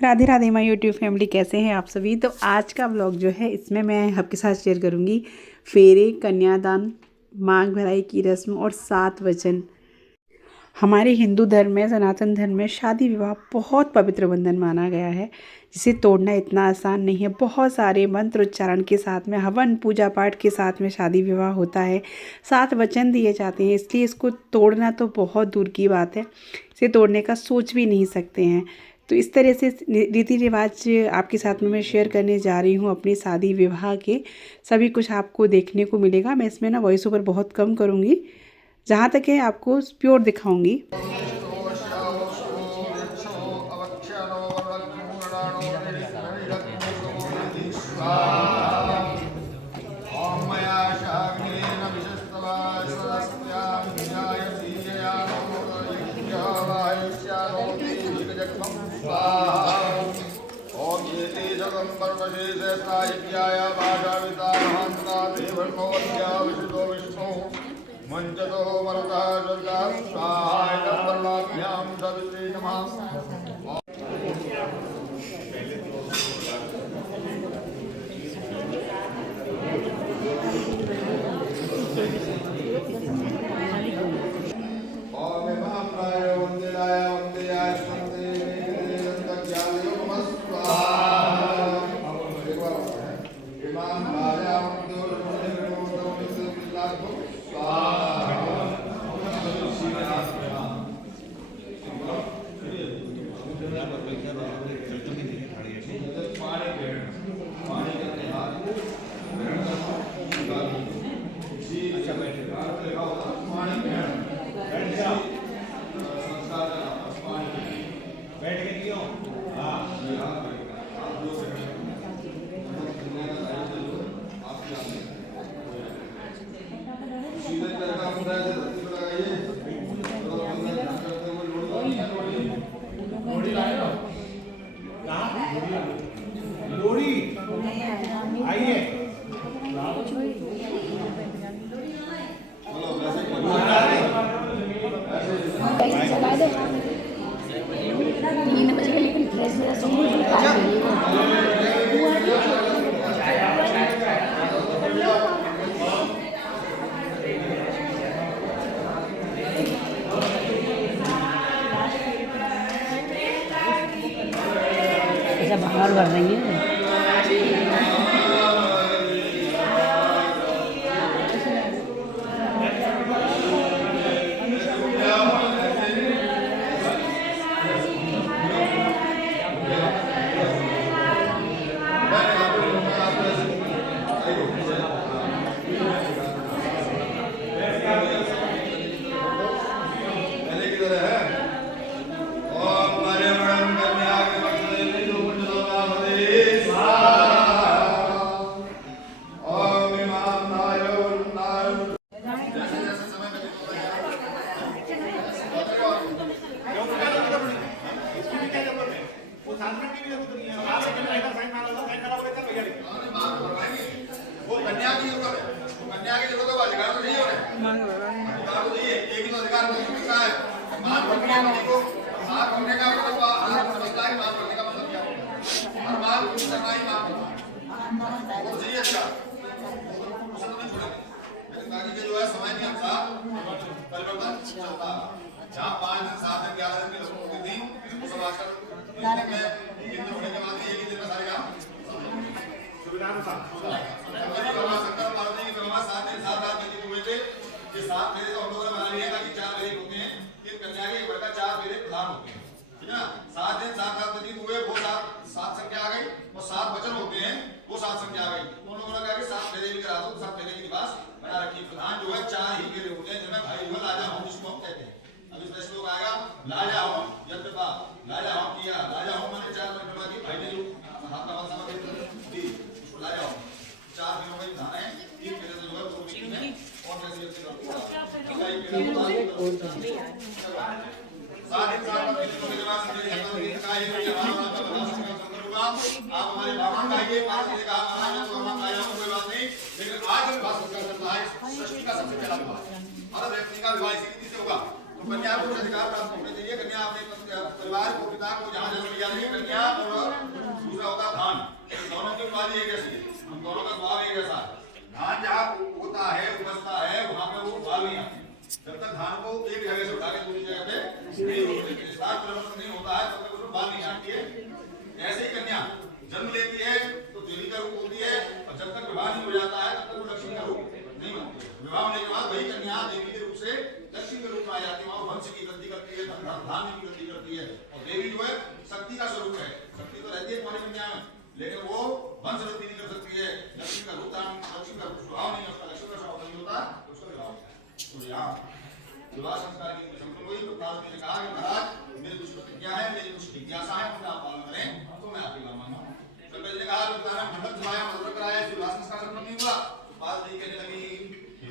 Radhe Radhe my YouTube family, कैसे हैं आप सभी। तो आज का व्लॉग जो है इसमें मैं आपके साथ शेयर करूंगी फेरे, कन्यादान, मांग भराई की रस्म और 7 वचन। हमारे हिंदू धर्म में, सनातन धर्म में शादी विवाह बहुत पवित्र बंधन माना गया है, जिसे तोड़ना इतना आसान नहीं है। बहुत सारे मंत्र उच्चारण के साथ में, हवन पूजा पाठ के साथ में शादी विवाह होता है। 7 वचन दिए जाते हैं, इसलिए इसको तोड़ना तो बहुत दूर की बात है। इसे तोड़ने का सोच भी नहीं सकते हैं। तो इस तरह से रीति रिवाज आपके साथ में मैं शेयर करने जा रही हूँ अपनी शादी विवाह के। सभी कुछ आपको देखने को मिलेगा। मैं इसमें ना वॉइस ओवर बहुत कम करूँगी, जहाँ तक है आपको प्योर दिखाऊंगी। मंचतो मरुता दुर्गा स्वाहाय नमः सवित्रे नमः। ऐसा बाहर भर रही है। जहाँ 5 दिन 7 दिन 11 दिन की रस्म होती थी, उस आजकल दिन होने के बाद एक ही दिन में सारे काम शंकर पार्वती की विवाह 7 दिन 7 रात व्यतीत हुए थे। ये 7 फेरे तो हम लोगों ने बना लिया था कि 4 फेरे होते हैं, कि कन्या के ऊपर का 4 फेरे प्रधान होते हैं, ठीक है ना। 7 दिन 7 रात व्यतीत हुए, वो 7 संख्या आ गई, और 7 वचन होते हैं, वो 7 संख्या आ गई। उन लोगों ने कहा कि 7 फेरे भी करा दो, 7 फेरे की निवास बना रखी। प्रधान जो है 4 ही फेरे होते हैं, जिनमें भाई जो है लाजा होम जिसको हम कहते हैं। अब इसमें श्लोक आएगा, लाजा होम यज्ञपा, लाजा होम किया, लाजा होम माने 4 परिक्रमा की, भाई ने जो हाथ का समझ दी उसको लाजा होम। 4 दिनों का विधान है, 3 फेरे से जो है वो व्यक्ति में और कैसी व्यक्ति करता है। आप हमारे ब्राह्मण भाई पास से कहा महाराज तो हम आया हूं, कोई बात नहीं, लेकिन आज हम बात करना है सृष्टि का सबसे पहला विवाह। हर व्यक्ति का विवाह इसी रीति से होगा। तो कन्या को अधिकार प्राप्त होने चाहिए। कन्या अपने परिवार को, पिता को जहाँ जन्म लिया है, कन्या और दूसरा होता धान, दोनों की उपाधि एक जैसी है, हम दोनों का स्वभाव एक जैसा है। धान जहाँ होता है, उपजता है, वहाँ पे वो बाल नहीं आती। जब तक धान को एक जगह से उठा के दूसरी जगह पे नहीं नहीं होता है, तब तक उसमें बाल नहीं आती है। ऐसे ही कन्या जन्म लेती है तो देवी का रूप होती है, और जब तक विवाह नहीं हो जाता है तब तक वो लक्ष्मी का रूप नहीं होती है। विवाह होने के बाद वही कन्या देवी के रूप से लक्ष्मी के रूप में आ जाती है, वहाँ वंश की वृद्धि करती है, धान्य की वृद्धि करती है। और देवी जो है शक्ति का स्वरूप है, शक्ति तो रहती है तुम्हारी कन्या में, लेकिन वो वंश वृद्धि नहीं कर सकती है। लक्ष्मी का रूप लक्ष्मी का स्वभाव नहीं है, उसका लक्ष्मी का स्वभाव नहीं होता, तो उसका विवाह होता है। तो यहाँ विवाह संस्कार की संपन्न हुई तो पार्वती ने कहा कि महाराज मेरी कुछ प्रतिज्ञा है, मेरी कुछ जिज्ञासा है, उनका आप पालन करें तो मैं आपकी बात मानूंगा। शंकर जी ने कहा मंडप जमाया, मंडप कराया, विवाह संस्कार संपन्न नहीं हुआ। पार्वती कहने लगी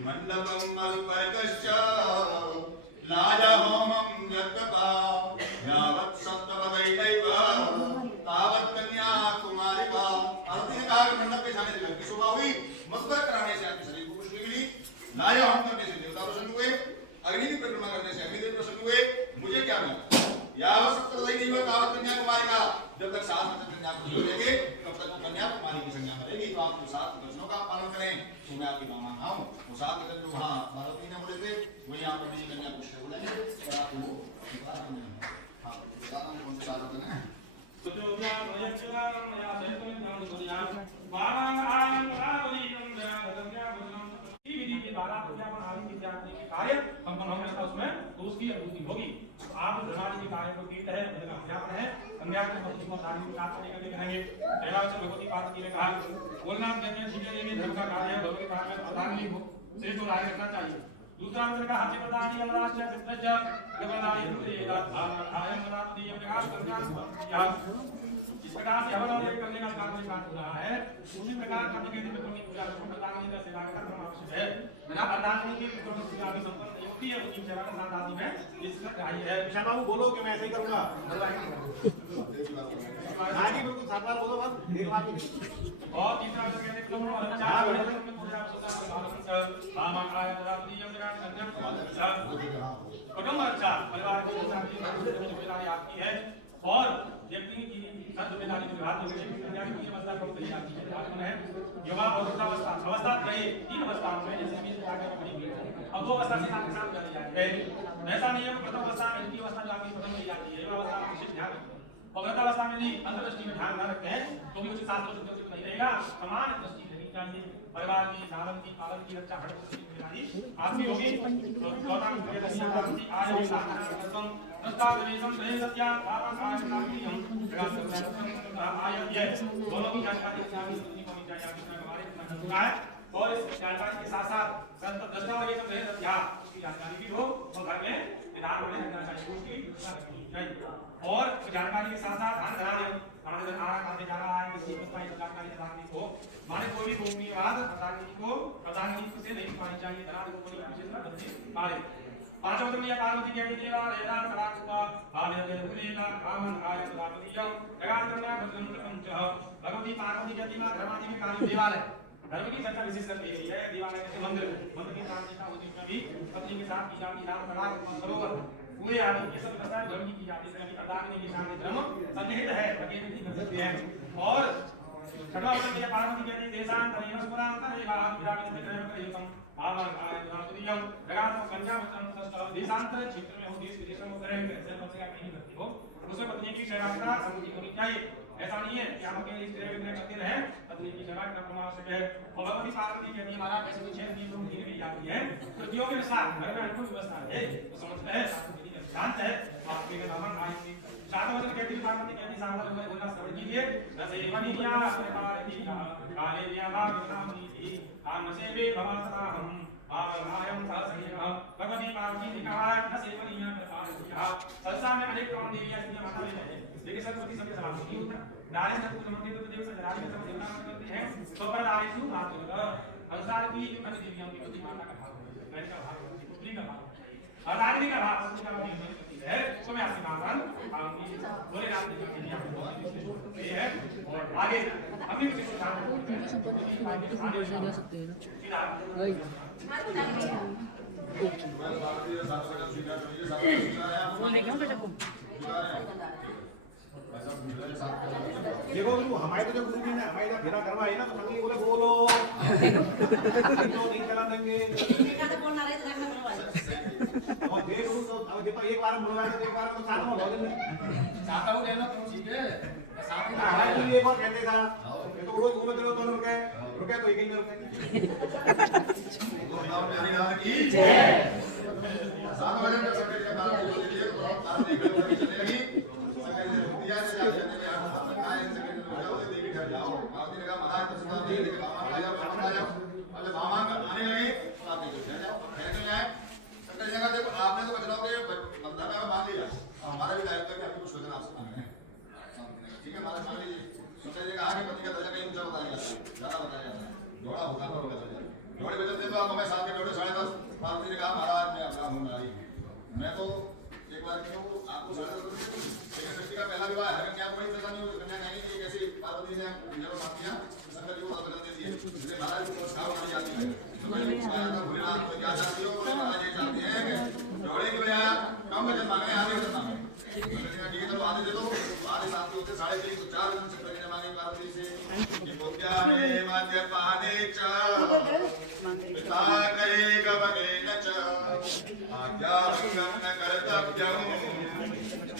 मंडपम मलपरकश्च लाजा होमम यज्ञपा यावत् सप्तपदैव तावत् कन्या कुमारिका। पार्वती ने कहा कि मंडप पे जाने से शोभा हुई, मधुकर कराने से आपके शरीर को खुशबू मिली, लाजा होम करने से देवता प्रसन्न हुए, अग्नि की परिक्रमा करने से अग्निदेव प्रसन्न हुए। मुझे क्या मिला? यावत् सप्तपदैव तावत् कन्या कुमारिका। जब तक 7 वचन कन्या को नहीं देंगे तब तक कन्या कुमारी की संज्ञा करेगी। तो आप 7 वचनों का पालन करें तो मैं आपकी मां मानता हूं। वो 7 वचन जो वहां पार्वती ने बोले थे वही आप अपनी कन्या को बोलेंगे और आप वो हां बताना कौन से 7 वचन हैं। कार्य संपन्न होने का उसमें तो उसकी अनुभूति होगी। तो आप धर्मादि के कार्य को कीर्त है, अध्यापन है, कन्या के पति को धार्मिक विकास करने के लिए कहेंगे। देवाचर भगवती पार्वती ने कहा बोलना में धर्म का कार्य है, भगवती कार्य में प्रधानली हो श्रेष्ठ कार्य करना चाहिए। दूसरा मंत्र का हाथी प्रदानी अवराष्ट्र पितृज गगनादि पुत्रेगा आयम मनापति प्रकाश कल्याण या इस प्रकार से हवन और करने का कार्य प्राप्त हो रहा है। उसी प्रकार करने के लिए पितरों की पूजा प्रदानी का सेवा का कर्म आवश्यक है। बिना प्रदानी के पितरों की पूजा भी संपन्न नहीं होती है, उनकी सेवा का साथ आदि में इसका चाहिए है। विशाल बाबू बोलो कि मैं ऐसे ही करूंगा। हाँ जी बिल्कुल 7 बार बोलो बस, एक बार नहीं। और तीसरा मंत्र कहते हैं पूजा कुटुंब रक्षा परिवार की जिम्मेदारी आपकी है। और व्यक्ति की सब जिम्मेदारी को निभाते हुए कन्या की अवस्था को तैयार की है। युवा और वृद्धावस्था अवस्था रहे 3 अवस्थाओं में जैसे भी आगे बढ़ेगी। अब 2 अवस्था से आपके साथ जानी जाती है। ऐसा नहीं है कि प्रथम अवस्था में इनकी अवस्था जो आपकी प्रथम नहीं जाती है, युवा अवस्था में विशेष ध्यान रखें। और वृद्धावस्था में भी अंतर्दृष्टि में ध्यान न रखते हैं तो भी उचित शास्त्रों से नहीं रहेगा। समान दृष्टि रहनी चाहिए। परिवार की धारण की पालन की रक्षा हर जिम्मेदारी आपकी होगी। प्रस्तावनेशं गृहे सत्या पारमार्थायम आयत्य दोनों की जानकारी होनी चाहिए आपकी हमारे है। और इस जानकारी के साथ साथ दस्तावेज गृहे सत्या की जानकारी भी हो और घर में निदान होने लगना चाहिए उसकी चाहिए। और जानकारी के साथ साथ ध्यान धरा दे हमारे घर आ रहा जा रहा है किसी को जानकारी प्रधानमंत्री को माने कोई भी गोपनीय बात प्रधानमंत्री से नहीं पानी चाहिए। धरा दे कोई विशेषता गलती पाले। पांचवा वचन में पार्वती के देवा रेदा सदाकुता भाले देवलेना कामन आय सदापतियं जगत कन्या भद्रंच भगवती पार्वती के दिमा धर्मादि में कार्य देवालय धर्म की चर्चा विशेष कर दी गई है। देवालय जैसे मंदिर की प्राचीनता होती है, भी पत्नी के साथ की जाती नाम तलाक सरोवर कुएं आदि ये सब व्यवस्था धर्म की जाती है। अदान में निशान धर्म सन्निहित है, अकेले नहीं कर सकते हैं। और छठवां वचन में पार्वती कहती है देशांतरेण स्मरांतरेवा विरामित करेयम आमन आय दुरापतियं जगत कन्या वचन देशांतर क्षेत्र में हो, देश विदेशों में करें ऐसे बच्चे का नहीं करती हो उसमें पत्नी की सेवा का समुचित होनी चाहिए। ऐसा नहीं है कि आप अकेले इस तरह विग्रह करते रहे, पत्नी की सेवा करना आवश्यक है। और भगवती पार्वती कहती है महाराज ऐसे कुछ है लोग धीरे भी जाती है कृतियों के अनुसार घर में अनुकूल व्यवस्था है तो समझते हैं शांत है आपके नामन आएंगे। सातवां वचन कहती है पार्वती कहती सावधान होकर बोलना श्रवण कीजिए। रसेवनिया परिवारकी काले व्याधा विनामनीति आनसेवे भवसराहम आयम सहसैव। भगवती पार्वती ने कहा रसेवनिया परिवारकी संसार में अनेक कौन देवियां स्त्रियां माता हैं लेकिन सरस्वती सबके समान नहीं होता। नारी सबको समझते तो देव से नारी में सब देवता करते हैं तो पर नारी सु मातृका संसार की अन्य देवियों की होती माता का भाव है, का भाव पुत्री का भाव और नारी का भाव पुत्री का भाव है। तो मैं आपकी मांगन आपकी बोले राम जी की ये है। और आगे अपनी कुछ ध्यान देखो गुरु हमारे तो जो गुरु जी ने हमारे इधर घेरा करवाई ना तो मंगी बोले बोलो तो नहीं चला देंगे और देख गुरु तो अब देखो एक बार बुलवाया तो एक बार तो साथ में हो जाएंगे चाहता हूँ लेना तुम ठीक है साथ में हमारे तो एक बार कहते था ये तो रोज घूमे चलो तो रुके तो एक ही में रुके की जय सात बजे तक संकट के बाद जो लिए तो आप देख लो कि चलने लगी संकट से दिया से जाके चलने में आप हाथ में आए संकट में हो जाओ देवी घर जाओ आप ने कहा महाराज तो सुना दे के बाबा आ जाओ अरे बाबा आने लगे तो आप देखो चले जाओ फिर नहीं आए संकट जगह देखो आपने तो बचनाओ के बंदा में मान लिया हमारा भी दायित्व है कि आपको कुछ वचन आपसे मांगना है ठीक है महाराज मान लीजिए संकट जगह आगे पति का दर्जा कहीं ऊंचा बताया जाता है ज्यादा बताया जाता है जोड़ा होगा तो होगा जोड़े बचते तो आप हमें साथ के जोड़े 10:30 पार्वती ने कहा महाराज मैं अपना हूँ मैं तो एक बार क्यों आपको 10:30 लेकिन सृष्टि का पहला विवाह है क्या बड़ी परेशानी हो कन्या नहीं कि कैसे पार्वती ने जब बात किया शंकर जी को बदल देती है इसलिए महाराज को साव मानी जाती है तो मैंने पूछा था भोलेनाथ को क्या चाहती हो बोले महाराज ये चाहते हैं कि जोड़े के बजाय कम वजन मांगे आधे वजन मांगे ठीक है चलो आधे दे दो आधे साथ के होते 3.5 तो 4 वजन शंकर जी ने मांगे पार्वती से कि बोध्या में मध्य पाने च पिता कहे गवनेन च आज्ञाभंगं न कर्तव्यं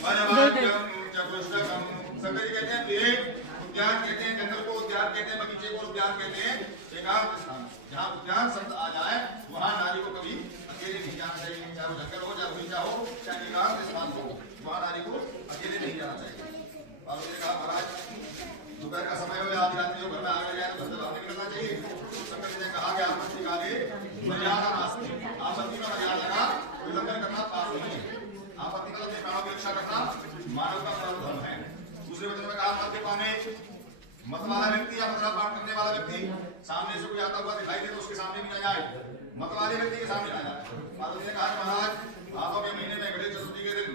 वनवाक्यं चतुष्टकं शंकर जी कहते हैं पेड़ उद्यान कहते हैं जंगल को उद्यान कहते हैं बगीचे को उद्यान कहते हैं एकांत स्थान जहाँ उद्यान शब्द आ जाए वहाँ नारी को कभी अकेले नहीं जाना चाहिए चाहे वो जंगल हो चाहे बगीचा हो चाहे एकांत स्थान हो वहाँ नारी को अकेले नहीं जाना चाहिए और उसने कहा महाराज दोपहर का समय हो या आधी रात्रि हो घर में आग लग जाए तो घर से बाहर निकलना चाहिए शंकर जी ने कहा कि आपत्ति का मर्यादा नास्ति आपत्ति में मर्यादा का उल्लंघन करना पाप नहीं है आपत्ति का अपने प्राणों की रक्षा करना मानव का परम धर्म है दूसरे वचन में कहा मत पाने मत वाला व्यक्ति या मदिरा पान करने वाला व्यक्ति सामने से कोई आता हुआ दिखाई दे तो उसके सामने भी न जाए मत वाले व्यक्ति के सामने न जाए पार्वती ने कहा कि महाराज हाथों के महीने में गणेश चतुर्थी के दिन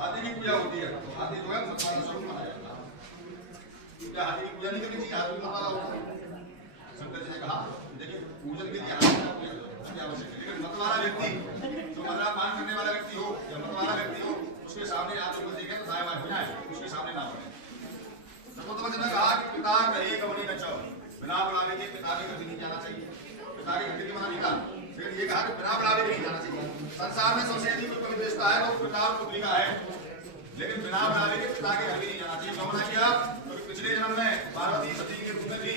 हाथी की पूजा होती है तो हाथी जो है मत वाला स्वरूप माना जाता है क्या हाथी की पूजा नहीं करनी चाहिए हाथी मत वाला होता है शंकर जी ने कहा देखिए पूजन के लिए हाथी का पूजा आवश्यक है लेकिन मत वाला व्यक्ति जो मदिरा पान करने वाला व्यक्ति हो या मत वाला व्यक्ति हो उसके सामने आप लोग देखें तो दाएं बाएं हो जाए उसके सामने ना पड़े सतोत्तम ने कहा कि पिता कहे कबनी न चो बिना बुलावे के पिता के कभी नहीं जाना चाहिए पिता के घर की मना नहीं कहा फिर ये कहा कि बिना बुलावे के नहीं जाना चाहिए संसार में सबसे अधिक कोई विशेषता है वो पिता और पुत्री का है लेकिन बिना बुलावे के पिता के घर भी नहीं जाना चाहिए क्यों मना किया क्योंकि पिछले जन्म में पार्वती सती के रूप में थी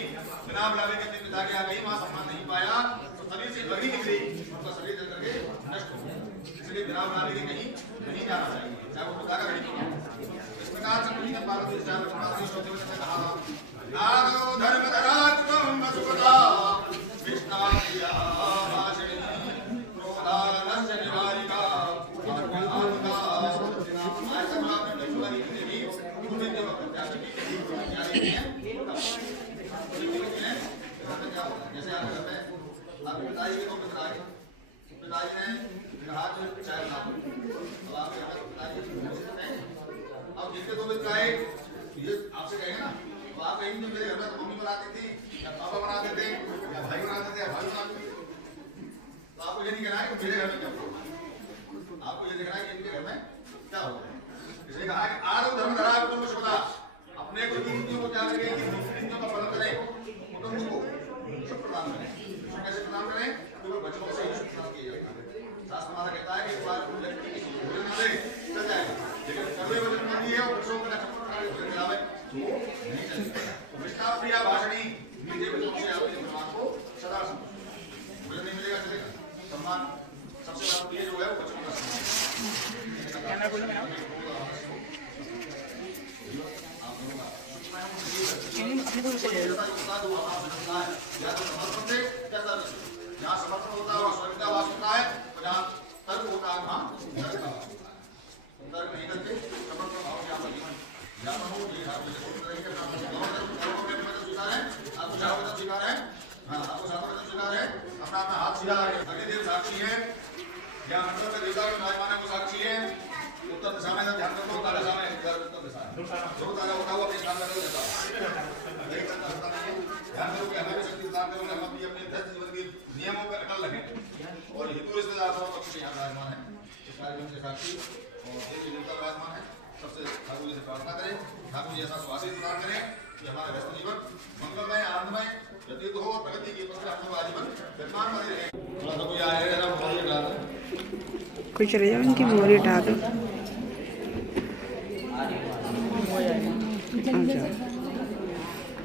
बिना बुलावे के अपने पिता के यहाँ गई वहां सम्मान नहीं पाया तो शरीर से बगी निकली उनका शरीर जल करके नष्ट हो गया इसलिए बिना बुलावे के कहीं नहीं जाना चाहिए चाहे वो पिता का घर क्यों इस प्रकार से पुण्य पार्वती से कहा नागो धर्म धरात्मं वसुपदा विष्णाया भाषिणी क्रोधानस्य निवारिका आत्मानुगा ऐसा बात में लक्ष्मणी देवी तुम्हें जो प्रत्याशी की जैसे आप घर में आपके पिताजी के दो पिताजी ने कहा कि चाय बना दो तो आपके घर में पिताजी अब जिनके दो मित्र आए ये आपसे कहेंगे ना तो आप कहेंगे मेरे घर में तो मम्मी बनाती थी या पापा बनाते थे या भाई बनाते थे या भाई बनाते थे तो आपको ये नहीं कहना है कि मेरे घर में क्या हुआ आपको ये देखना है कि इनके घर में क्या हो गया इसलिए कहा कि आदो धर्म धरा कुटुंब शुभदा अपने कुछ नीतियों को त्याग करके नीतियों का पालन करें कुटुंब को सुख प्रदान करें कैसे प्रदान करें तो बच्चों से ही सुख प्रदान किया जाता है शास्त्र हमारा कहता है कि एक बार व्यक्ति भोजन न दे चल जाएगा लेकिन कड़वे वचन मंदी है और बच्चों को भोजन खिलावे तो नहीं चलेगा तो विष्णा प्रिया भाषणी मीठे बच्चों से अपने भगवान को सदा भोजन नहीं मिलेगा चलेगा सम्मान सबसे बड़ा प्रिय जो है वो बच्चों का सम्मान जहाँ समर्पण होता है वहाँ स्वर्ग का वास होता है और जहाँ तर्क होता है वहाँ नरक का वास होता है तर्क नहीं करके समर्पण भाव से आपका जीवन यापन हो ये आप स्वीकार है आपको चाहो वचन स्वीकार है हाँ आपको चाहो वचन स्वीकार है अपना अपना हाथ सीधा रखें अग्निदेव साक्षी है या मंडल के देवता के विराजमान को साक्षी है उत्तर दिशा में ध्यान रखो उत्तर दिशा में उत्तर दिशा जो तारा होता हुआ अपने स्थान में रहता है ध्यान करो कि हमें शक्ति प्रदान करो हम अपने अपने जीवन के नियमों पर अटल रहें और हिंदू रिश्तेदार के यहाँ विराजमान है इस कार्यक्रम के साक्षी और देवी देवता विराजमान है। सबसे ठाकुर जी से प्रार्थना करें, ठाकुर जी ऐसा स्वादिष्ट प्रदान करें कि हमारा व्यस्त जीवन मंगलमय आनंदमय व्यतीत हो और प्रगति की पत्र हम लोग आजीवन विद्यमान बने रहे। थोड़ा सा कोई आएगा ना मोरी डाल दो, कोई चले जाओ, उनकी मोरी हटा दो।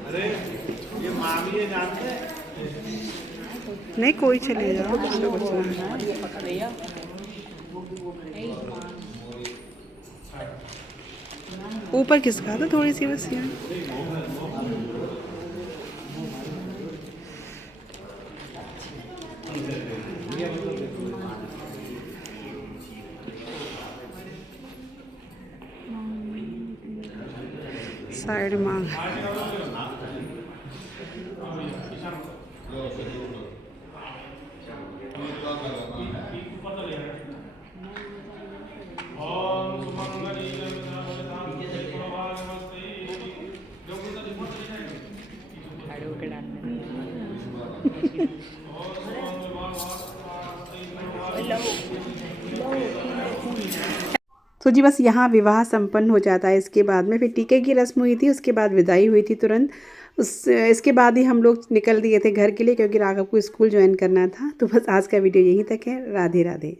अरे ये मामी जानते हैं। नहीं कोई चले जाओ, कुछ ना। ऊपर खिसका दो थोड़ी सी बस यहाँ। साइड मांग तो जी बस यहाँ विवाह संपन्न हो जाता है। इसके बाद में फिर टीके की रस्म हुई थी, उसके बाद विदाई हुई थी तुरंत। इसके बाद ही हम लोग निकल दिए थे घर के लिए, क्योंकि राघव को स्कूल ज्वाइन करना था। तो बस आज का वीडियो यहीं तक है। राधे राधे।